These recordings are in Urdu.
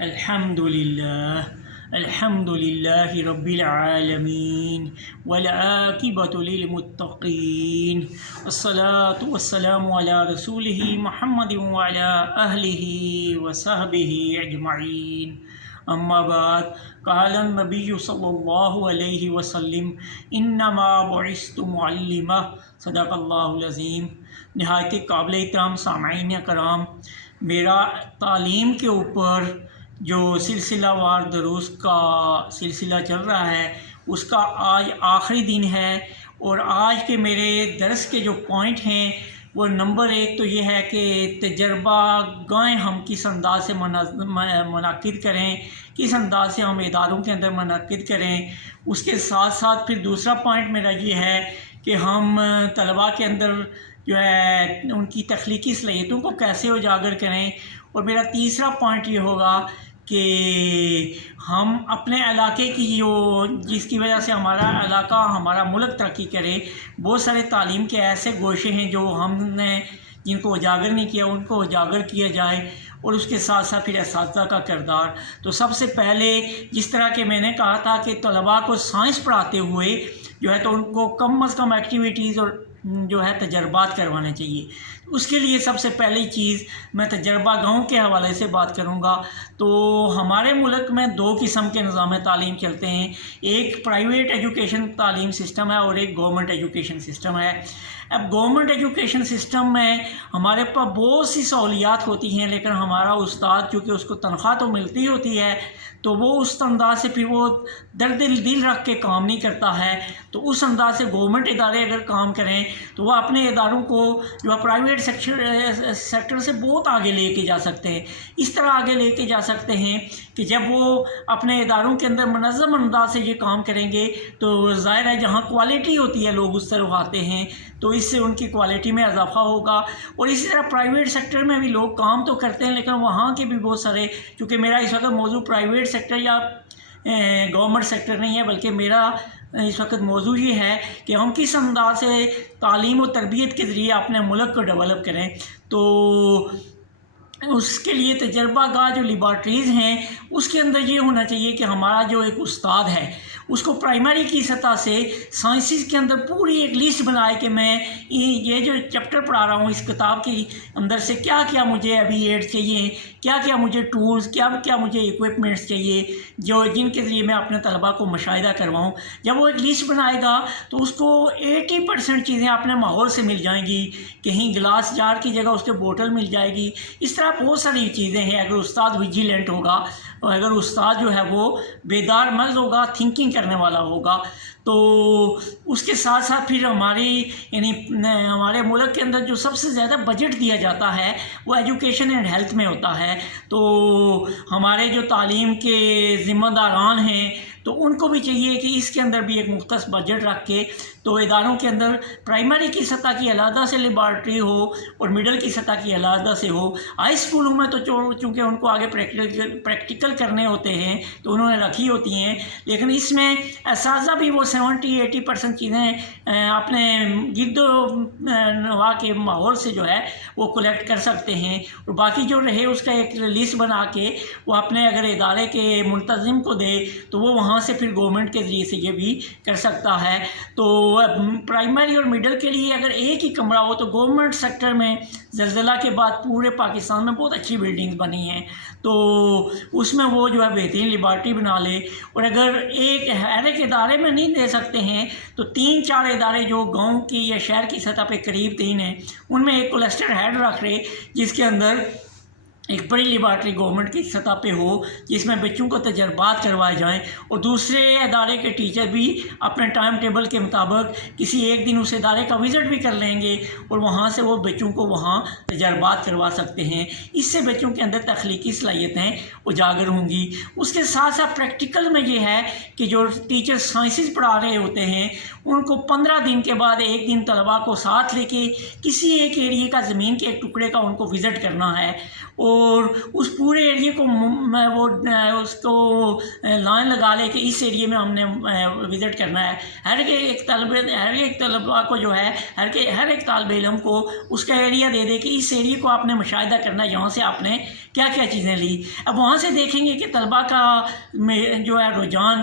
الحمد للہ رب العالمین والعاقبۃ للمتقین والصلاۃ والسلام علی رسولہ محمد وعلی اہلہ وصحبہ اجمعین اما بعد قال النبی صلی اللہ علیہ وسلم انما بعثت معلما صدق اللہ العظیم۔ نہایت قابل احترام سامعین کرام، میرا تعلیم کے اوپر جو سلسلہ وار دروس کا سلسلہ چل رہا ہے اس کا آج آخری دن ہے، اور آج کے میرے درس کے جو پوائنٹ ہیں وہ نمبر 1 تو یہ ہے کہ تجربہ گاہیں ہم کس انداز سے منعقد کریں، کس انداز سے ہم اداروں کے اندر منعقد کریں۔ اس کے ساتھ ساتھ پھر دوسرا پوائنٹ میرا یہ ہے کہ ہم طلباء کے اندر جو ہے ان کی تخلیقی صلاحیتوں کو کیسے اجاگر کریں، اور میرا تیسرا پوائنٹ یہ ہوگا کہ ہم اپنے علاقے کی جس کی وجہ سے ہمارا علاقہ ہمارا ملک ترقی کرے، بہت سارے تعلیم کے ایسے گوشے ہیں جو ہم نے جن کو اجاگر نہیں کیا، ان کو اجاگر کیا جائے، اور اس کے ساتھ ساتھ پھر اساتذہ کا کردار۔ تو سب سے پہلے جس طرح کہ میں نے کہا تھا کہ طلباء کو سائنس پڑھاتے ہوئے جو ہے تو ان کو کم از کم ایکٹیویٹیز اور جو ہے تجربات کروانے چاہیے۔ اس کے لیے سب سے پہلی چیز میں تجربہ گاؤں کے حوالے سے بات کروں گا۔ تو ہمارے ملک میں 2 قسم کے نظام تعلیم چلتے ہیں، ایک پرائیویٹ ایجوکیشن تعلیم سسٹم ہے اور ایک گورنمنٹ ایجوکیشن سسٹم ہے۔ اب گورنمنٹ ایجوکیشن سسٹم میں ہمارے پاس بہت سی سہولیات ہوتی ہیں، لیکن ہمارا استاد چونکہ اس کو تنخواہ تو ملتی ہوتی ہے تو وہ اس انداز سے پھر وہ درد دل رکھ کے کام نہیں کرتا ہے۔ تو اس انداز سے گورنمنٹ ادارے اگر کام کریں تو وہ اپنے اداروں کو جو پرائیویٹ سیکٹر سے بہت آگے لے کے جا سکتے ہیں۔ اس طرح آگے لے کے جا سکتے ہیں کہ جب وہ اپنے اداروں کے اندر منظم انداز سے یہ کام کریں گے تو ظاہر ہے جہاں کوالٹی ہوتی ہے لوگ اس طرف آتے ہیں، تو اس سے ان کی کوالٹی میں اضافہ ہوگا۔ اور اسی طرح پرائیویٹ سیکٹر میں بھی لوگ کام تو کرتے ہیں، لیکن وہاں کے بھی بہت سارے، چونکہ میرا اس وقت موضوع پرائیویٹ سیکٹر یا گورنمنٹ سیکٹر نہیں ہے، بلکہ میرا اس وقت موضوع یہ ہے کہ ہم کس انداز سے تعلیم و تربیت کے ذریعے اپنے ملک کو ڈیولپ کریں۔ تو اس کے لیے تجربہ گاہ جو لیبارٹریز ہیں اس کے اندر یہ ہونا چاہیے کہ ہمارا جو ایک استاد ہے اس کو پرائمری کی سطح سے سائنسز کے اندر پوری ایک لسٹ بنائے کہ میں یہ جو چیپٹر پڑھا رہا ہوں اس کتاب کے اندر سے کیا کیا مجھے ابھی ایڈ چاہیے، کیا کیا مجھے ٹولز، کیا مجھے ایکوپمنٹس چاہیے جن کے ذریعے میں اپنے طلباء کو مشاہدہ کرواؤں۔ جب وہ ایک لسٹ بنائے گا تو اس کو 80% چیزیں اپنے ماحول سے مل جائیں گی، کہیں گلاس جار کی جگہ اس کے بوتل مل جائے گی۔ اس طرح بہت ساری چیزیں ہیں۔ اگر استاد ویجیلنٹ ہوگا اور اگر استاد جو ہے وہ بیدار مرد ہوگا، تھنکنگ کرنے والا ہوگا، تو اس کے ساتھ ساتھ پھر ہمارے ملک کے اندر جو سب سے زیادہ بجٹ دیا جاتا ہے وہ ایجوکیشن اینڈ ہیلتھ میں ہوتا ہے۔ تو ہمارے جو تعلیم کے ذمہ داران ہیں تو ان کو بھی چاہیے کہ اس کے اندر بھی ایک مختص بجٹ رکھ کے تو اداروں کے اندر پرائمری کی سطح کی علیحدہ سے لیبارٹری ہو اور مڈل کی سطح کی علیحدہ سے ہو۔ ہائی اسکولوں میں تو چونکہ ان کو آگے پریکٹیکل کرنے ہوتے ہیں تو انہوں نے رکھی ہوتی ہیں، لیکن اس میں اساتذہ بھی وہ 70-80% چیزیں اپنے گرد و نواح کے ماحول سے جو ہے وہ کلیکٹ کر سکتے ہیں، اور باقی جو رہے اس کا ایک لسٹ بنا کے وہ اپنے اگر ادارے کے منتظم کو دے تو وہ وہاں سے پھر گورنمنٹ کے ذریعے سے یہ بھی کر سکتا ہے۔ تو پرائمری اور مڈل کے لیے اگر ایک ہی کمرہ ہو تو گورنمنٹ سیکٹر میں زلزلہ کے بعد پورے پاکستان میں بہت اچھی بلڈنگز بنی ہیں، تو اس میں وہ جو ہے بہترین لیبارٹری بنا لے۔ اور اگر ہر ایک ادارے میں نہیں دے سکتے ہیں تو 3-4 ادارے جو گاؤں کی یا شہر کی سطح پہ قریب 3 ہیں ان میں ایک کلسٹر ہیڈ رکھ رہے جس کے اندر ایک بڑی لیبارٹری گورنمنٹ کی سطح پہ ہو جس میں بچوں کو تجربات کروائے جائیں، اور دوسرے ادارے کے ٹیچر بھی اپنے ٹائم ٹیبل کے مطابق کسی ایک دن اس ادارے کا وزٹ بھی کر لیں گے اور وہاں سے وہ بچوں کو وہاں تجربات کروا سکتے ہیں۔ اس سے بچوں کے اندر تخلیقی صلاحیتیں اجاگر ہوں گی۔ اس کے ساتھ ساتھ پریکٹیکل میں یہ ہے کہ جو ٹیچر سائنسز پڑھا رہے ہوتے ہیں ان کو 15 دن کے بعد ایک دن طلباء کو ساتھ لے کے کسی ایک ایریے کا زمین کے ایک ٹکڑے کا ان کو وزٹ کرنا ہے، اور اور اس پورے ایریے کو وہ اس کو لائن لگا لے کہ اس ایریے میں ہم نے وزٹ کرنا ہے. ہر ایک طلبہ کو جو ہے ہر ایک طالب علم کو اس کا ایریا دے دے کہ اس ایریے کو آپ نے مشاہدہ کرنا ہے، یہاں سے آپ نے کیا کیا چیزیں لی. اب وہاں سے دیکھیں گے کہ طلبہ کا جو ہے رجحان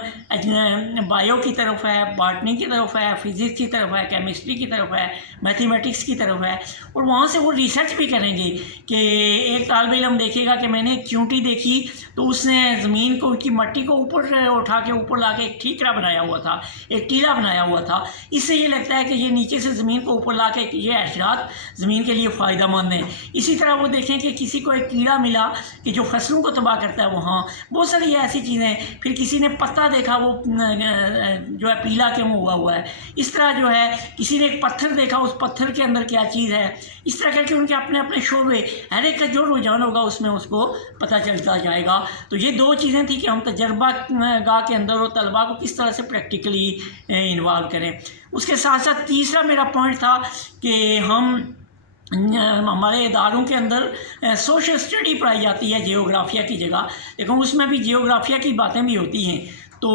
بایو کی طرف ہے، باٹنی کی طرف ہے، فزکس کی طرف ہے، کیمسٹری کی طرف ہے، میتھمیٹکس کی طرف ہے. اور وہاں سے وہ ریسرچ بھی کریں گے کہ ایک طالب علم دیکھے گا کہ میں نے ایک چونٹی دیکھی تو اس نے زمین کو کی مٹی کو اوپر اٹھا کے اوپر لا کے ایک ٹھیکرا بنایا ہوا تھا، ایک ٹیلا بنایا ہوا تھا. اس سے یہ لگتا ہے کہ یہ نیچے سے زمین کو اوپر لا کے یہ حشرات زمین کے لیے فائدہ مند ہیں. اسی طرح وہ دیکھیں کہ کسی کو ایک کیڑا ملا کہ جو فصلوں کو تباہ کرتا ہے، وہاں بہت ساری ایسی چیزیں. پھر کسی نے پتا دیکھا وہ جو ہے پیلا کیوں ہوا ہے. اس طرح جو ہے کسی نے ایک پتھر دیکھا، اس پتھر کے اندر کیا چیز ہے. اس طرح کر کے ان کے اپنے اپنے شعبے، ہر ایک کا جو رجحان ہوگا اس میں اس کو پتہ چلتا جائے گا. تو یہ دو چیزیں تھیں کہ ہم تجربہ گاہ کے اندر اور طلباء کو کس طرح سے پریکٹیکلی انوالو کریں. اس کے ساتھ ساتھ تیسرا میرا پوائنٹ تھا کہ ہمارے اداروں کے اندر سوشل اسٹڈی پڑھائی جاتی ہے جیوگرافیہ کی جگہ، لیکن اس میں بھی جیوگرافیہ کی باتیں بھی ہوتی ہیں. تو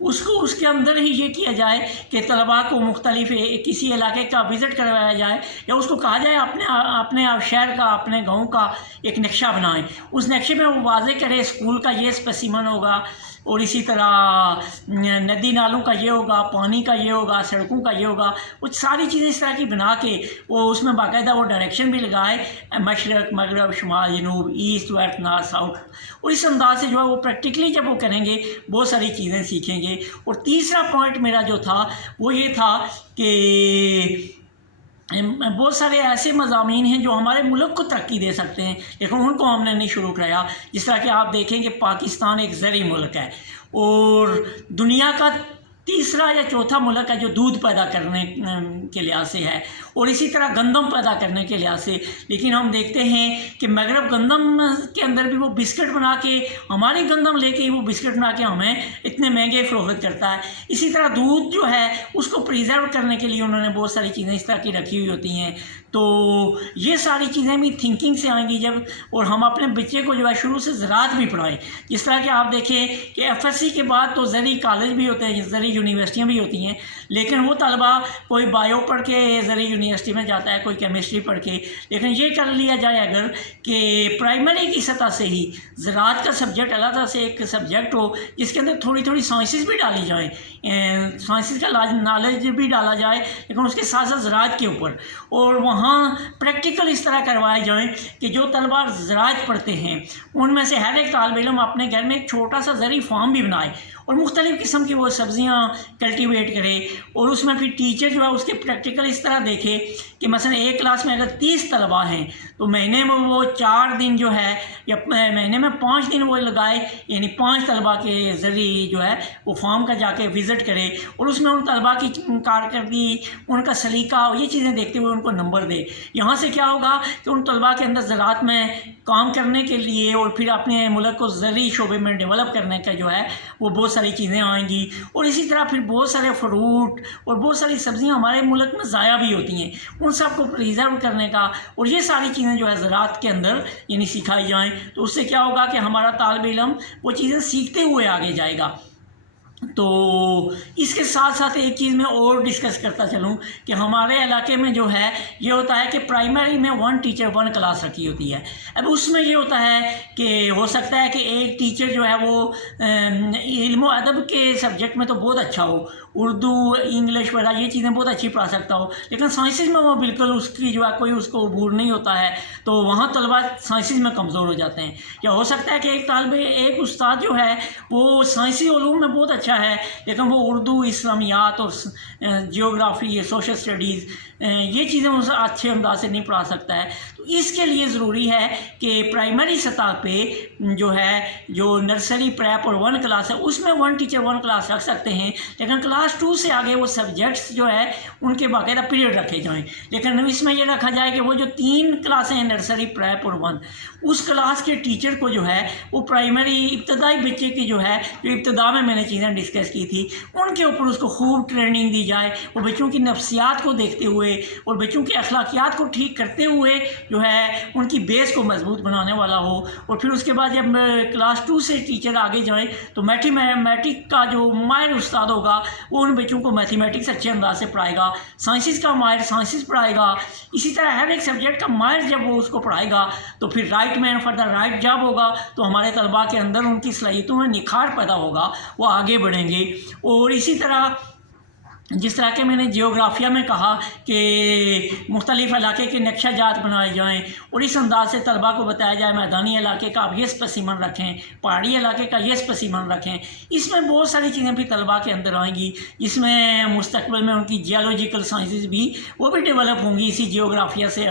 اس کے اندر ہی یہ کیا جائے کہ طلباء کو مختلف کسی علاقے کا وزٹ کروایا جائے، یا اس کو کہا جائے اپنے شہر کا، اپنے گاؤں کا ایک نقشہ بنائیں. اس نقشے میں وہ واضح کرے اسکول کا یہ اسپیسیمن ہوگا، اور اسی طرح ندی نالوں کا یہ ہوگا، پانی کا یہ ہوگا، سڑکوں کا یہ ہوگا. وہ ساری چیزیں اس طرح کی بنا کے وہ اس میں باقاعدہ وہ ڈائریکشن بھی لگائے، مشرق، مغرب، شمال، جنوب، ایسٹ، ویسٹ، نارتھ، ساؤتھ. اور اس انداز سے جو ہے وہ پریکٹیکلی جب وہ کریں گے بہت ساری چیزیں سیکھیں گے. اور تیسرا پوائنٹ میرا جو تھا وہ یہ تھا کہ بہت سارے ایسے مضامین ہیں جو ہمارے ملک کو ترقی دے سکتے ہیں، لیکن ان کو ہم نے نہیں شروع کرایا. جس طرح کہ آپ دیکھیں کہ پاکستان ایک زرعی ملک ہے اور دنیا کا تیسرا یا چوتھا ملک ہے جو دودھ پیدا کرنے کے لحاظ سے ہے، اور اسی طرح گندم پیدا کرنے کے لحاظ سے. لیکن ہم دیکھتے ہیں کہ مغرب گندم کے اندر بھی وہ بسکٹ بنا کے، ہماری گندم لے کے وہ بسکٹ بنا کے ہمیں اتنے مہنگے فروخت کرتا ہے. اسی طرح دودھ جو ہے اس کو پریزرو کرنے کے لیے انہوں نے بہت ساری چیزیں اس طرح کی رکھی ہوئی ہوتی ہیں. تو یہ ساری چیزیں بھی تھنکنگ سے آئیں گی جب، اور ہم اپنے بچے کو جو ہے شروع سے زراعت بھی پڑھائیں. جس طرح کہ آپ دیکھیں کہ ایف ایس سی کے بعد تو زرعی کالج بھی ہوتے ہیں، زرعی یونیورسٹیاں بھی ہوتی ہیں، لیکن وہ طلبہ کوئی بایو پڑھ کے زرعی یونیورسٹی میں جاتا ہے، کوئی کیمسٹری پڑھ کے. لیکن یہ کر لیا جائے اگر کہ پرائمری کی سطح سے ہی زراعت کا سبجیکٹ علیحدہ سے ایک سبجیکٹ ہو جس کے اندر تھوڑی تھوڑی سائنسز بھی ڈالی جائیں، سائنسز کا نالج بھی ڈالا جائے، لیکن اس کے ساتھ ساتھ زراعت کے اوپر. اور وہاں پریکٹیکل اس طرح کروائے جائیں کہ جو طلبہ زراعت پڑھتے ہیں ان میں سے ہر ایک طالب علم اپنے گھر میں ایک چھوٹا سا زرعی فارم بھی بنائے اور مختلف قسم کی وہ سبزیاں کلٹیویٹ کرے. اور اس میں پھر ٹیچر جو ہے اس کے پریکٹیکل اس طرح دیکھے کہ مثلا ایک کلاس میں اگر 30 طلباء ہیں تو مہینے میں وہ 4 دن جو ہے یا مہینے میں 5 دن وہ لگائے، یعنی 5 طلباء کے ذریعے جو ہے وہ فارم کا جا کے وزٹ کرے، اور اس میں ان طلباء کی کارکردگی، ان کا سلیقہ، یہ چیزیں دیکھتے ہوئے ان کو نمبر دے. یہاں سے کیا ہوگا کہ ان طلباء کے اندر زراعت میں کام کرنے کے لیے اور پھر اپنے ملک کو زرعی شعبے میں ڈیولپ کرنے کا جو ہے وہ بہت ساری چیزیں آئیں گی. اور اسی طرح پھر بہت سارے فروٹ اور بہت ساری سبزیاں ہمارے ملک میں ضائع بھی ہوتی ہیں، ان سب کو پریزرو کرنے کا، اور یہ ساری چیزیں جو ہے زراعت کے اندر یعنی سکھائی جائیں. تو اس سے کیا ہوگا کہ ہمارا طالب علم وہ چیزیں سیکھتے ہوئے آگے جائے گا. تو اس کے ساتھ ساتھ ایک چیز میں اور ڈسکس کرتا چلوں کہ ہمارے علاقے میں جو ہے یہ ہوتا ہے کہ پرائمری میں 1 ٹیچر 1 کلاس رکھی ہوتی ہے. اب اس میں یہ ہوتا ہے کہ ہو سکتا ہے کہ ایک ٹیچر جو ہے وہ علم و ادب کے سبجیکٹ میں تو بہت اچھا ہو، اردو، انگلش وغیرہ یہ چیزیں بہت اچھی پڑھا سکتا ہو، لیکن سائنسز میں وہ بالکل اس کی جو ہے کوئی اس کو عبور نہیں ہوتا ہے، تو وہاں طلباء سائنسز میں کمزور ہو جاتے ہیں. یا ہو سکتا ہے کہ ایک استاد جو ہے وہ سائنسی علوم میں بہت اچھا ہے، لیکن وہ اردو، اسلامیات اور جیوگرافی، سوشل اسٹڈیز یہ چیزیں ان سے اچھے انداز سے نہیں پڑھا سکتا ہے. تو اس کے لیے ضروری ہے کہ پرائمری سطح پہ جو ہے جو نرسری، پریپ اور 1 کلاس ہے اس میں 1 ٹیچر 1 کلاس رکھ سکتے ہیں، لیکن کلاس 2 سے آگے وہ سبجیکٹس جو ہے ان کے باقاعدہ پیریڈ رکھے جائیں. لیکن اس میں یہ رکھا جائے کہ وہ جو 3 کلاسیں ہیں نرسری، پریپ اور 1، اس کلاس کے ٹیچر کو جو ہے وہ پرائمری ابتدائی بچے کی جو ہے جو ابتدا میں نے چیزیں ڈسکس کی تھی ان کے اوپر اس کو خوب ٹریننگ دی جائے. وہ بچوں کی نفسیات کو دیکھتے ہوئے ہوئے اور بچوں کے اخلاقیات کو ٹھیک کرتے ہوئے جو ہے ان کی بیس کو مضبوط بنانے والا ہو۔ اور پھر اس کے بعد جب کلاس 2 سے ٹیچر آگے جائیں تو میتھمیٹک کا جو ماہر استاد ہوگا وہ ان بچوں کو میتھمیٹکس اچھے انداز سے پڑھائے گا، سائنسز کا ماہر سائنسز پڑھائے گا، اسی طرح ہر ایک سبجیکٹ کا ماہر جب وہ اس کو پڑھائے گا تو پھر right man for the right job ہوگا، تو ہمارے طلباء کے اندر ان کی صلاحیتوں میں نکھار پیدا ہوگا، وہ آگے بڑھیں گے۔ اور اسی طرح جس طرح کہ میں نے جیوگرافیہ میں کہا کہ مختلف علاقے کے نقشہ جات بنائے جائیں اور اس انداز سے طلباء کو بتایا جائے میدانی علاقے کا آپ یہ پس منظر رکھیں، پہاڑی علاقے کا یہ پس منظر رکھیں، اس میں بہت ساری چیزیں بھی طلباء کے اندر آئیں گی، جس میں مستقبل میں ان کی جیولوجیکل سائنسز بھی وہ بھی ڈیولپ ہوں گی اسی جیوگرافیہ سے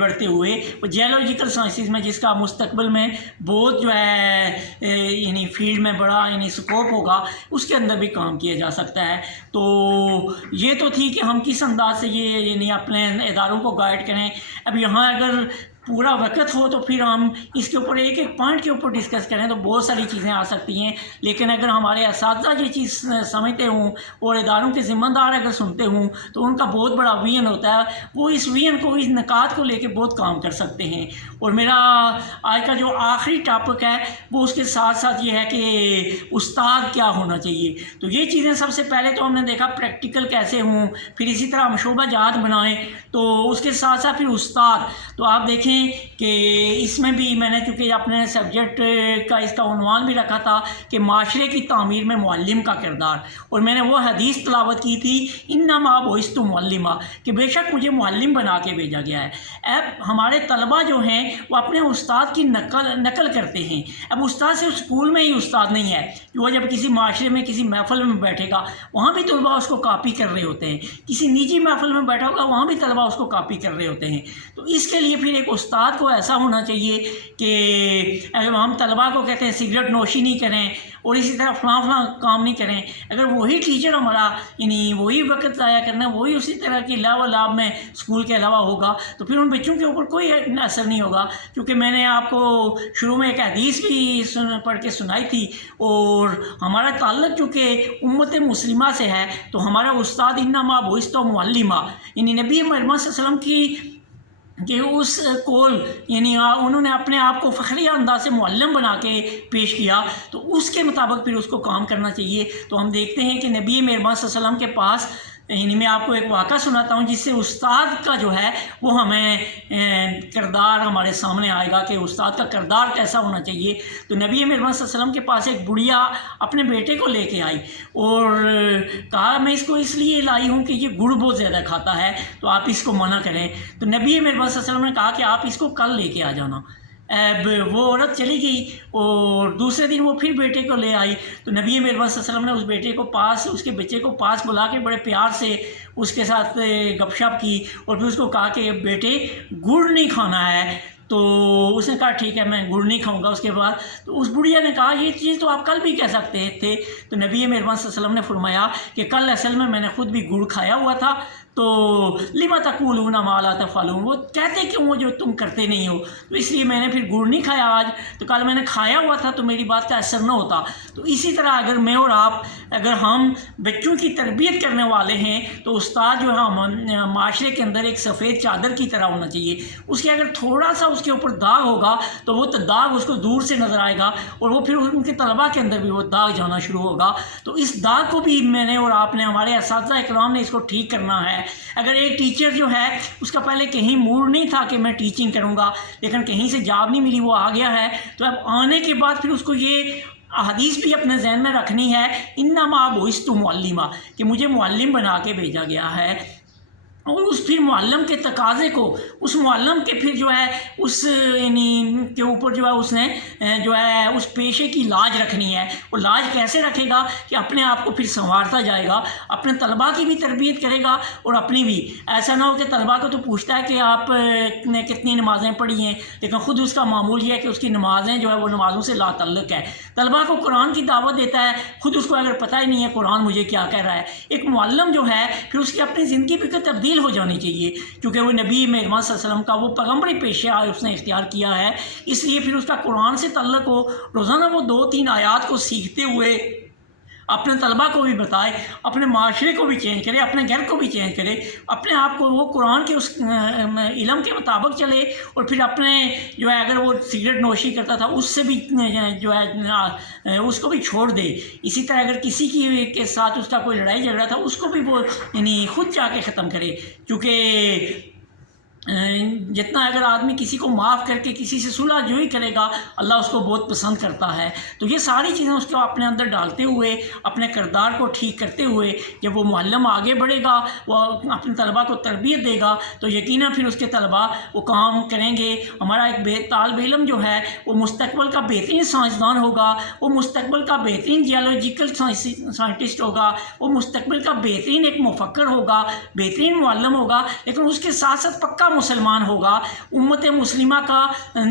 بڑھتے ہوئے۔ جیولوجیکل سائنسز میں جس کا مستقبل میں بہت جو ہے یعنی فیلڈ میں بڑا یعنی سکوپ ہوگا، اس کے اندر بھی کام کیا جا سکتا ہے۔ تو یہ تو تھی کہ ہم کس انداز سے یہ یعنی اپنے اداروں کو گائیڈ کریں۔ اب یہاں اگر پورا وقت ہو تو پھر ہم اس کے اوپر ایک ایک پوائنٹ کے اوپر ڈسکس کریں تو بہت ساری چیزیں آ سکتی ہیں، لیکن اگر ہمارے اساتذہ یہ چیز سمجھتے ہوں اور اداروں کے ذمہ دار اگر سنتے ہوں تو ان کا بہت بڑا ویژن ہوتا ہے، وہ اس ویژن کو اس نکات کو لے کے بہت کام کر سکتے ہیں۔ اور میرا آج کا جو آخری ٹاپک ہے وہ اس کے ساتھ ساتھ یہ ہے کہ استاد کیا ہونا چاہیے۔ تو یہ چیزیں سب سے پہلے تو ہم نے دیکھا پریکٹیکل کیسے ہوں، پھر اسی طرح ہم شعبہ جات بنائیں، تو اس کے ساتھ ساتھ پھر استاد۔ تو آپ دیکھیں کہ اس میں بھی میں نے چونکہ اپنے سبجیکٹ کا اس کا عنوان بھی رکھا تھا کہ معاشرے کی تعمیر میں معلم کا کردار، اور میں نے وہ حدیث تلاوت کی تھی انما بعثت معلما، کہ بے شک مجھے معلم بنا کے بھیجا گیا ہے۔ اب ہمارے طلباء جو ہیں وہ اپنے استاد کی نقل کرتے ہیں۔ اب استاد صرف اسکول میں ہی استاد نہیں ہے کہ وہ جب کسی معاشرے میں کسی محفل میں بیٹھے گا وہاں بھی طلباء اس کو کاپی کر رہے ہوتے ہیں، کسی نجی محفل میں بیٹھا ہوگا وہاں بھی طلباء اس کو کاپی کر رہے ہوتے ہیں۔ تو اس کے لیے پھر ایک استاد کو ایسا ہونا چاہیے کہ ہم طلباء کو کہتے ہیں سگریٹ نوشی نہیں کریں اور اسی طرح فلاں کام نہیں کریں، اگر وہی ٹیچر ہمارا یعنی وہی وقت ضائع کرنا وہی اسی طرح کی لا و لاب میں اسکول کے علاوہ ہوگا تو پھر ان بچوں کے اوپر کوئی اثر نہیں ہوگا۔ کیونکہ میں نے آپ کو شروع میں ایک حدیث بھی پڑھ کے سنائی تھی، اور ہمارا تعلق چونکہ امت مسلمہ سے ہے تو ہمارا استاد انما بعثت معلما، یعنی نبی محمد صلی اللہ علیہ وسلم کی کہ اس کول یعنی انہوں نے اپنے آپ کو فخریہ انداز سے معلم بنا کے پیش کیا، تو اس کے مطابق پھر اس کو کام کرنا چاہیے۔ تو ہم دیکھتے ہیں کہ نبی مہربان صلی اللہ علیہ وسلم کے پاس یعنی میں آپ کو ایک واقعہ سناتا ہوں جس سے استاد کا جو ہے وہ ہمیں کردار ہمارے سامنے آئے گا کہ استاد کا کردار کیسا ہونا چاہیے۔ تو نبی مہربان صلی اللہ علیہ وسلم کے پاس ایک بڑھیا اپنے بیٹے کو لے کے آئی اور کہا میں اس کو اس لیے لائی ہوں کہ یہ گڑ بہت زیادہ کھاتا ہے تو آپ اس کو منع کریں۔ تو نبی مہربان صلی اللہ علیہ وسلم نے کہا کہ آپ اس کو کل لے کے آ جانا۔ اب وہ عورت چلی گئی اور دوسرے دن وہ پھر بیٹے کو لے آئی، تو نبی مہربان صلی اللہ علیہ وسلم نے اس بیٹے کو اس کے بچے کو پاس بلا کے بڑے پیار سے اس کے ساتھ گپ شپ کی اور پھر اس کو کہا کہ بیٹے گڑ نہیں کھانا ہے۔ تو اس نے کہا ٹھیک ہے میں گڑ نہیں کھاؤں گا۔ اس کے بعد تو اس بڑھیا نے کہا یہ چیز تو آپ کل بھی کہہ سکتے تھے۔ تو نبی مہربان صلی اللہ علیہ وسلم نے فرمایا کہ کل اصل میں نے خود بھی گڑ کھایا ہوا تھا، تو لما تقولون ما لا تفعلون، وہ کہتے کیوں وہ جو تم کرتے نہیں ہو، تو اس لیے میں نے پھر گڑ نہیں کھایا آج، تو کل میں نے کھایا ہوا تھا تو میری بات کا اثر نہ ہوتا۔ تو اسی طرح اگر میں اور آپ اگر ہم بچوں کی تربیت کرنے والے ہیں تو استاد جو ہے معاشرے کے اندر ایک سفید چادر کی طرح ہونا چاہیے، اس کے اگر تھوڑا سا اس کے اوپر داغ ہوگا تو وہ داغ اس کو دور سے نظر آئے گا اور وہ پھر ان کے طلباء کے اندر بھی وہ داغ جانا شروع ہوگا۔ تو اس داغ کو بھی میں نے اور آپ نے ہمارے اساتذہ اکرام نے اس کو ٹھیک کرنا ہے۔ اگر ایک ٹیچر جو ہے اس کا پہلے کہیں موڈ نہیں تھا کہ میں ٹیچنگ کروں گا، لیکن کہیں سے جاب نہیں ملی وہ آ گیا ہے، تو اب آنے کے بعد پھر اس کو یہ حدیث بھی اپنے ذہن میں رکھنی ہے انما بعثت معلما، کہ مجھے معلم بنا کے بھیجا گیا ہے۔ اور اس پھر معلم کے تقاضے کو اس معلم کے پھر جو ہے اس یعنی کے اوپر جو ہے اس نے جو ہے اس پیشے کی لاج رکھنی ہے۔ اور لاج کیسے رکھے گا کہ اپنے آپ کو پھر سنوارتا جائے گا، اپنے طلباء کی بھی تربیت کرے گا اور اپنی بھی۔ ایسا نہ ہو کہ طلباء کو تو پوچھتا ہے کہ آپ نے کتنی نمازیں پڑھی ہیں، لیکن خود اس کا معمول یہ ہے کہ اس کی نمازیں جو ہے وہ نمازوں سے لا تعلق ہے۔ طلباء کو قرآن کی دعوت دیتا ہے، خود اس کو اگر پتہ ہی نہیں ہے قرآن مجھے کیا کہہ رہا ہے۔ ایک معلم جو ہے پھر اس کی اپنی زندگی پہ تبدیل ہو جانی چاہیے، کیونکہ وہ نبی مہربان صلی اللہ علیہ وسلم کا وہ پیغمبری پیشہ اس نے اختیار کیا ہے، اس لیے پھر اس کا قرآن سے تعلق ہو، روزانہ وہ 2-3 آیات کو سیکھتے ہوئے اپنے طلبہ کو بھی بتائے، اپنے معاشرے کو بھی چینج کرے، اپنے گھر کو بھی چینج کرے، اپنے آپ کو وہ قرآن کے اس علم کے مطابق چلے، اور پھر اپنے جو ہے اگر وہ سگریٹ نوشی کرتا تھا اس سے بھی جو ہے اس کو بھی چھوڑ دے۔ اسی طرح اگر کسی کے ساتھ اس کا کوئی لڑائی جھگڑا تھا اس کو بھی وہ یعنی خود جا کے ختم کرے، کیونکہ جتنا اگر آدمی کسی کو معاف کر کے کسی سے صلح جوئی کرے گا اللہ اس کو بہت پسند کرتا ہے۔ تو یہ ساری چیزیں اس کو اپنے اندر ڈالتے ہوئے، اپنے کردار کو ٹھیک کرتے ہوئے جب وہ معلم آگے بڑھے گا، وہ اپنے طلباء کو تربیت دے گا، تو یقیناً پھر اس کے طلباء وہ کام کریں گے۔ ہمارا ایک طالب علم جو ہے وہ مستقبل کا بہترین سائنسدان ہوگا، وہ مستقبل کا بہترین جیولوجیکل سائنٹسٹ ہوگا، وہ مستقبل کا بہترین ایک مفکر ہوگا، بہترین معلم ہوگا، لیکن اس کے ساتھ ساتھ پکا مسلمان ہوگا، امت مسلمہ کا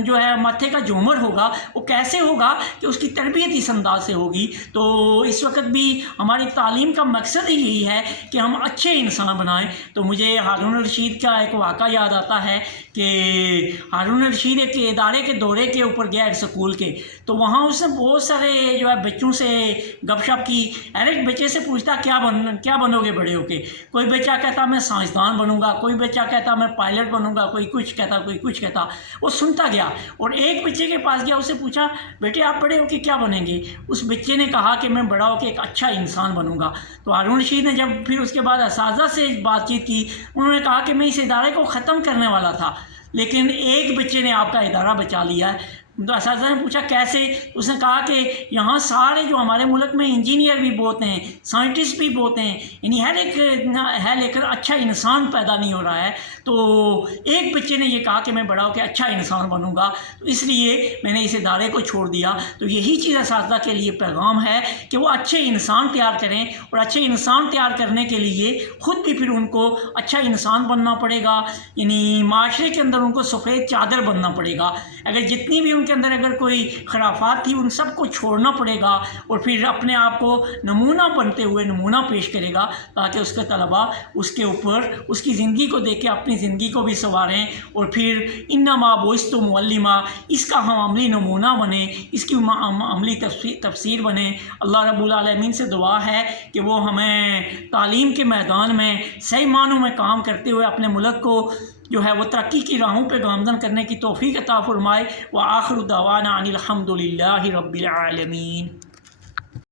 جو ہے ماتھے کا جومر ہوگا۔ وہ کیسے ہوگا کہ اس کی تربیت اس انداز سے ہوگی۔ تو اس وقت بھی ہماری تعلیم کا مقصد ہی یہی ہے کہ ہم اچھے انسان بنائیں۔ تو مجھے ہارون الرشید کا ایک واقعہ یاد آتا ہے کہ ہارون الرشید ایک ادارے کے دورے کے اوپر گیا، ایک سکول کے، تو وہاں اس نے بہت سارے جو ہے بچوں سے گپ شپ کی۔ ہر ایک بچے سے پوچھتا کیا بنو گے بڑے ہو کے؟ کوئی بچہ کہتا میں سائنسدان بنوں گا، کوئی بچہ کہتا میں پائلٹ بنوں گا، کوئی کچھ کہتا، کوئی کچھ کہتا۔ وہ سنتا گیا اور ایک بچے کے پاس گیا، اسے پوچھا بیٹے آپ بڑے ہو کے کیا بنیں گے؟ اس بچے نے کہا کہ میں بڑا ہو کے ایک اچھا انسان بنوں گا۔ تو ہارون رشید نے جب پھر اس کے بعد اساتذہ سے بات چیت کی، انہوں نے کہا کہ میں اس ادارے کو ختم کرنے والا تھا، لیکن ایک بچے نے آپ کا ادارہ بچا لیا ہے۔ تو اساتذہ نے پوچھا کیسے؟ اس نے کہا کہ یہاں سارے جو ہمارے ملک میں انجینئر بھی بہت ہیں، سائنٹسٹ بھی بہت ہیں، یعنی ہر ایک ہے لیکن اچھا انسان پیدا نہیں ہو رہا ہے۔ تو ایک بچے نے یہ کہا کہ میں بڑا ہو کے اچھا انسان بنوں گا، تو اس لیے میں نے اس ادارے کو چھوڑ دیا۔ تو یہی چیز اساتذہ کے لیے پیغام ہے کہ وہ اچھے انسان تیار کریں، اور اچھے انسان تیار کرنے کے لیے خود بھی پھر ان کو اچھا انسان بننا پڑے گا، یعنی معاشرے کے اندر ان کو سفید چادر بننا پڑے گا۔ اگر جتنی بھی ان کے اندر اگر کوئی خرافات تھی ان سب کو چھوڑنا پڑے گا، اور پھر اپنے آپ کو نمونہ بنتے ہوئے نمونہ پیش کرے گا، تاکہ اس کے طلباء اس کے اوپر اس کی زندگی کو دیکھ کے اپنی زندگی کو بھی سنواریں، اور پھر انما بعثت معلما، اس کا ہم عملی نمونہ بنیں، اس کی عملی تفسیر بنیں۔ اللہ رب العالمین سے دعا ہے کہ وہ ہمیں تعلیم کے میدان میں صحیح معنوں میں کام کرتے ہوئے اپنے ملک کو جو ہے وہ ترقی کی راہوں پہ گامزن کرنے کی توفیق عطا فرمائے۔ وآخر دعوانا ان الحمد للہ رب العالمین۔